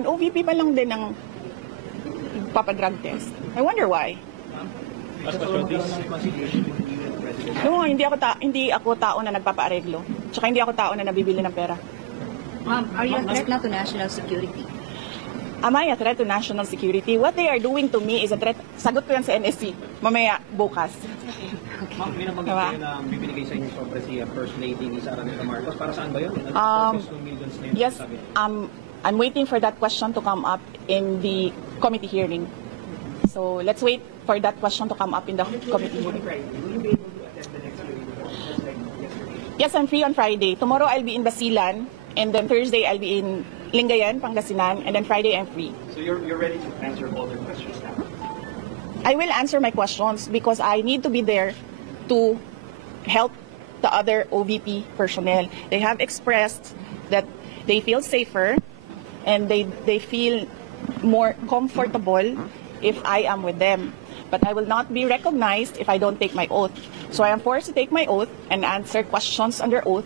ngayon, OVP pa lang din ng papadrug test. I wonder why. No, hindi ako tao na nagpapaareglo. Tsaka hindi ako tao na nabibili ng pera. Ma'am, are you a threat na to national security? Am I a threat to national security? What they are doing to me is a threat. Sagot ko yan sa NSC. Mamaya, bukas. Ma'am, may nabanggit kayo na bibinigay sa inyo sobre si First Lady ni Sara Dela Marcos. Para saan ba yun? Yes, I'm waiting for that question to come up in the committee hearing. So let's wait for that question to come up in the committee hearing. Yes, I'm free on Friday. Tomorrow I'll be in Basilan, and then Thursday I'll be in Lingayen, Pangasinan, and then Friday I'm free. So you're ready to answer all their questions now? I will answer my questions because I need to be there to help the other OVP personnel. They have expressed that they feel safer and they feel more comfortable if I am with them. But I will not be recognized if I don't take my oath. So I am forced to take my oath and answer questions under oath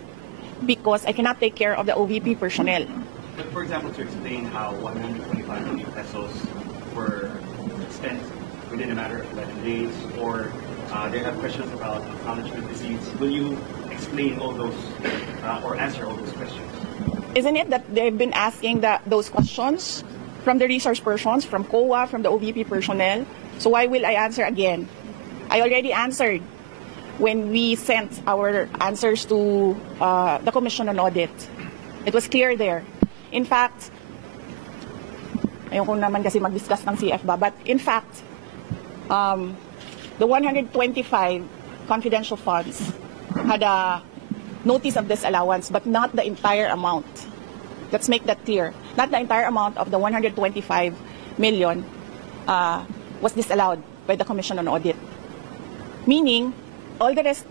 because I cannot take care of the OVP personnel. But for example, to explain how 125 million pesos were spent within a matter of 11 days, or they have questions about acknowledgement receipts, will you explain all those or answer all those questions? Isn't it that they've been asking those questions from the resource persons, from COA, from the OVP personnel? So why will I answer again? I already answered when we sent our answers to the Commission on Audit. It was clear there. In fact, ayoko naman kasi mag-discuss ng CFBA, but in fact, the 125 confidential funds had a notice of disallowance, but not the entire amount. Let's make that clear. Not the entire amount of the 125 million was disallowed by the Commission on Audit. Meaning, all the rest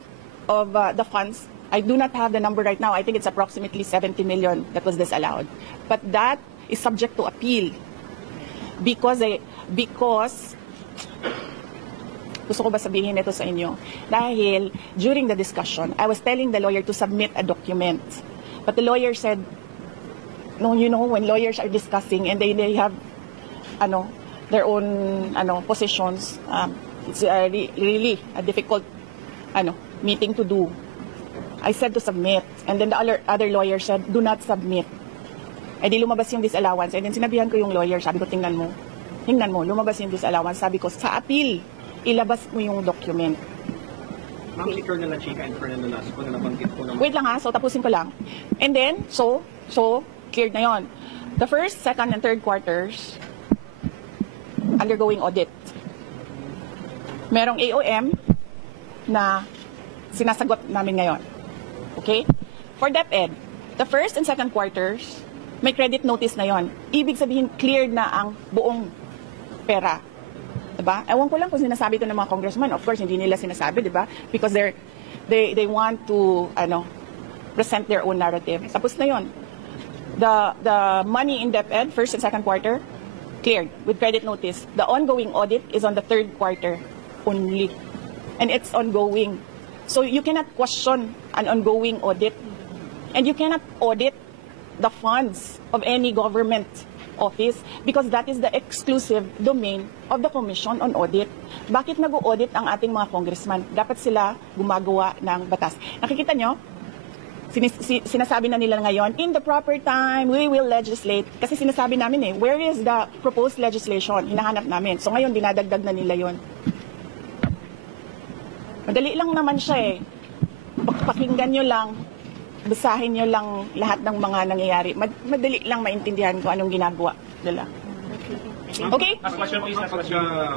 of the funds, I do not have the number right now. I think it's approximately 70 million that was disallowed. But that is subject to appeal because gusto ko ba sabihin ito sa inyo? Dahil during the discussion, I was telling the lawyer to submit a document. But the lawyer said, no, you know, when lawyers are discussing and they have their own positions, it's really a difficult meeting to do. I said to submit, and then the other lawyer said, do not submit. Eh di lumabas yung disallowance, and then sinabihan ko yung lawyer, sabi ko, tingnan mo, lumabas yung disallowance, sabi ko, sa appeal, ilabas mo yung document. Ma'am, si Colonel Chica and Colonel Nolasco na nabanggit ko naman. Wait lang so tapusin ko lang. And then, so cleared na yon. The first, second, and third quarters, undergoing audit. Merong AOM na sinasagot namin ngayon. Okay? For DepEd, the first and second quarters, may credit notice na yon. Ibig sabihin, cleared na ang buong pera. Diba? Ewan ko lang kung sinasabi ito ng mga congressman. Of course, hindi nila sinasabi, diba? Because they want to present their own narrative. Tapos na yon. The money in DepEd, first and second quarter, cleared with credit notice. The ongoing audit is on the third quarter only. And it's ongoing. So you cannot question an ongoing audit. And you cannot audit the funds of any government office because that is the exclusive domain of the Commission on Audit. Bakit nag-audit ang ating mga congressman? Dapat sila gumagawa ng batas. Nakikita nyo? Sinasabi na nila ngayon, in the proper time, we will legislate. Kasi sinasabi namin where is the proposed legislation? Hinahanap namin. So ngayon, dinadagdag na nila yon. Madali lang naman siya Pakinggan nyo lang, basahin nyo lang lahat ng mga nangyayari. Madali lang maintindihan ko anong ginagawa nila. Okay? As question po is, kapag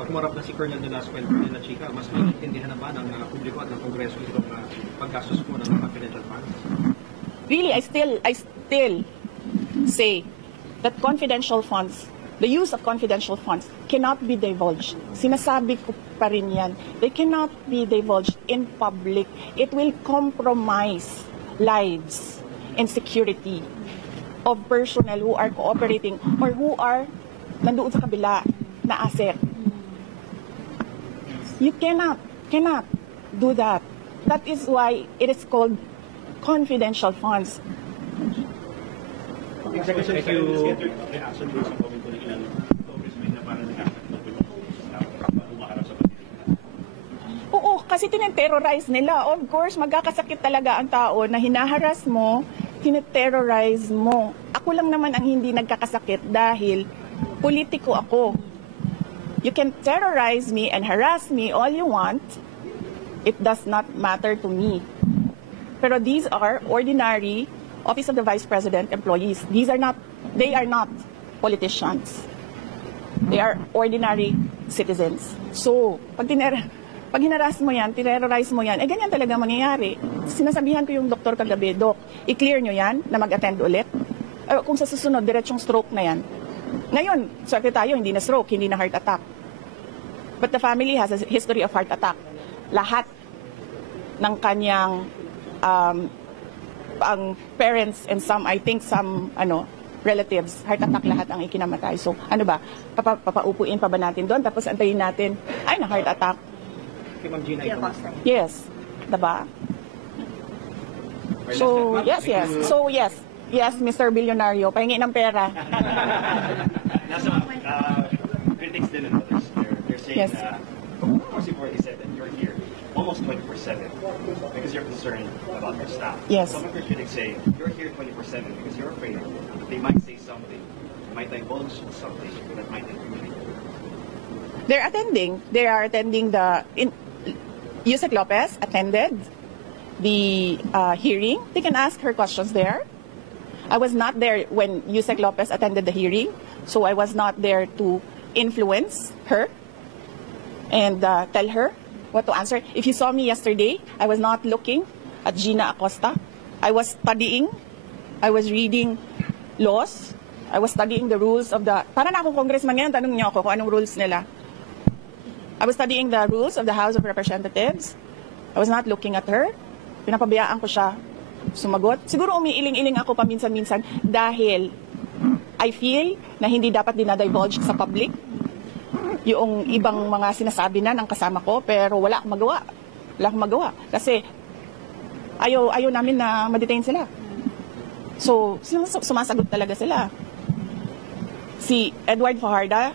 humarap na si Colonel Nolasco and Colonel Chica, mas maintindihan na ba ng publiko at ng Kongreso itong paggastos po ng confidential funds? Really, I still say that confidential funds, the use of confidential funds cannot be divulged. Sinasabi ko pa rin yan. They cannot be divulged in public. It will compromise lives and security of personnel who are cooperating or who are nandoon sa kabila na asset. You cannot do that. That is why it is called confidential funds. Executive, thank you. Reaction doon sa comment ko na ilan congressman na parang nakakatawa na umaharap sa pagdilihan. Oo, kasi tineterrorize nila. Of course, magkakasakit talaga ang tao na hinaharas mo, tineterrorize mo. Ako lang naman ang hindi nagkakasakit dahil politiko ako. You can terrorize me and harass me all you want. It does not matter to me. Pero these are ordinary Office of the Vice President employees. They are not politicians. They are ordinary citizens. So, pag hinaras mo yan, terrorize mo yan, ganyan talaga mangyayari. Sinasabihan ko yung doktor kagabi, Dok, i-clear nyo yan na mag-attend ulit. Kung sa susunod, diretsong stroke na yan. Ngayon, swerte tayo, hindi na stroke, hindi na heart attack. But the family has a history of heart attack. Lahat ng kanyang ang parents and some relatives, heart attack lahat ang ikinamatay. So, ano ba, papaupuin pa ba natin doon? Tapos antayin natin, ay na heart attack. Kay Ma'am Gina, ito. Yes. Diba? So, yes. So, yes, Mr. Billionario, pahingi ng pera. Nasa critics din and others, they're saying Yes. of course you've already said that you're here almost 24/7 because you're concerned about your staff. Yes. Some of your critics say you're here 24/7 because you're afraid they might say something, might divulge something that might incriminate you. They are attending Yusek Lopez attended the hearing. They can ask her questions there. I was not there when Yusek Lopez attended the hearing, so I was not there to influence her and tell her what to answer. If you saw me yesterday, I was not looking at Gina Acosta. I was studying. I was reading laws. I was studying the rules of the... Para na akong congressman ngayon, tanong niyo ako kung anong rules nila. I was studying the rules of the House of Representatives. I was not looking at her. Pinapabayaan ko siya sumagot. Siguro umiiling-iling ako paminsan-minsan dahil I feel na hindi dapat dinadivulge sa public yung ibang mga sinasabi na ng kasama ko, pero wala akong magawa. Wala akong magawa. Kasi ayaw namin na ma-detain sila. So, sumasagot talaga sila. Si Edward Fajardo,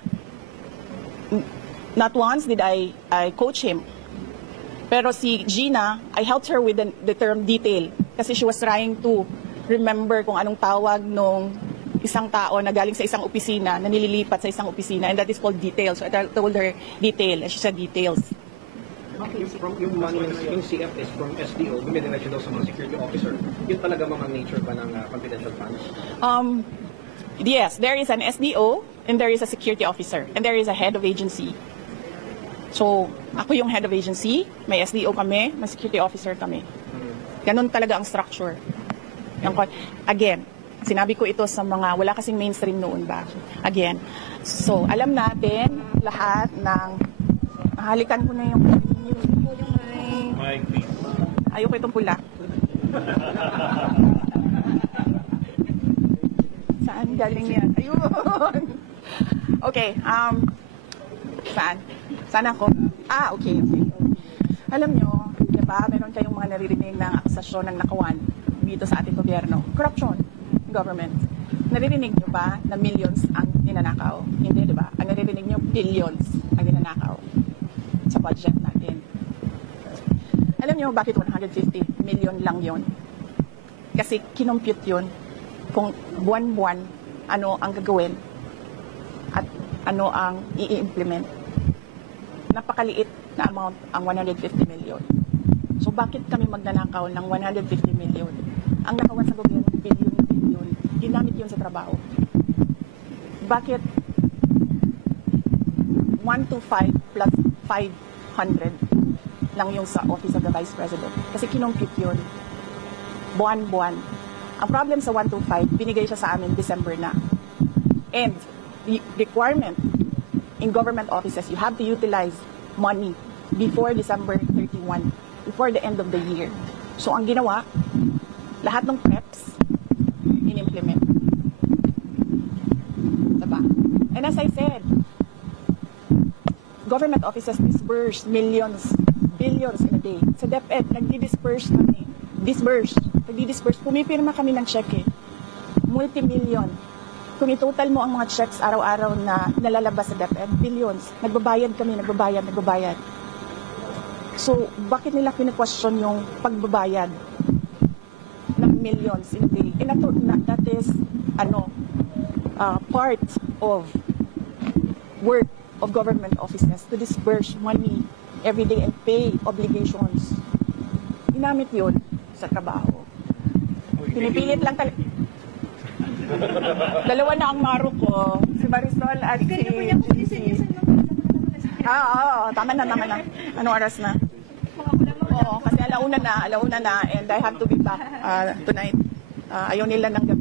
not once did I coach him. Pero si Gina, I helped her with the term detail. Kasi she was trying to remember kung anong tawag nung isang tao na galing sa isang opisina, na nililipat sa isang opisina, and that is called detail. So I told her detail, and she said details. Yung money, yung CF is from SDO, dumidiretso daw sa mga security officer. Yun talaga mga nature pa ng confidential funds? Yes, there is an SDO, and there is a security officer, and there is a head of agency. So, ako yung head of agency, may SDO kami, may security officer kami. Ganun talaga ang structure. Again, sinabi ko ito sa mga, wala kasing mainstream noon ba? Again, so alam natin lahat ng, halikan ko na yung Mike, please. ayoko itong pula. Saan galing yan? Ayun! Okay, Saan ako? Okay. Alam nyo, di ba, meron kayong mga naririnig ng akusasyon ng nakawan dito sa ating gobyerno. Corruption, government. Naririnig nyo ba na millions ang ninanakaw? Hindi, di ba? Ang naririnig nyo, billions ang ninanakaw sa budget natin. Alam nyo, bakit 150 million lang yon? Kasi kinompute yun kung buwan-buwan ano ang gagawin at ano ang i-implement. Napakaliit na amount ang 150 million. So bakit kami magnanakaw ng 150 million? Ang nakawan sa gobyerno, billion, ginamit yun sa trabaho. Bakit 125 plus 500 lang yung sa Office of the Vice President? Kasi kinompute yun. Buwan-buwan. Ang problem sa 125, binigay siya sa amin December na. And the requirement in government offices, you have to utilize money before December 31, before the end of the year. So ang ginawa, lahat ng PEPs, in-implement. Diba? And as I said, government offices disburse millions, billions in a day. Sa DepEd, nagdi-disburse kami. Nagdi-disburse. Pumipirma kami ng cheque. multi-million. Kung i-total mo ang mga checks araw-araw na nalalabas sa DepEd, billions. Nagbabayad kami, nagbabayad. So, bakit nila kine-question yung pagbabayad ng millions in day? And that is, part of work of government offices to disperse money every day and pay obligations. Ginamit yun sa trabaho. Pinipilit lang talaga. Dalawa na ang maro ko. Si Marisol at si GC. Tama na. Anong oras na? Oo, kasi alauna na, and I have to be back tonight. Ayaw nila ng gabi.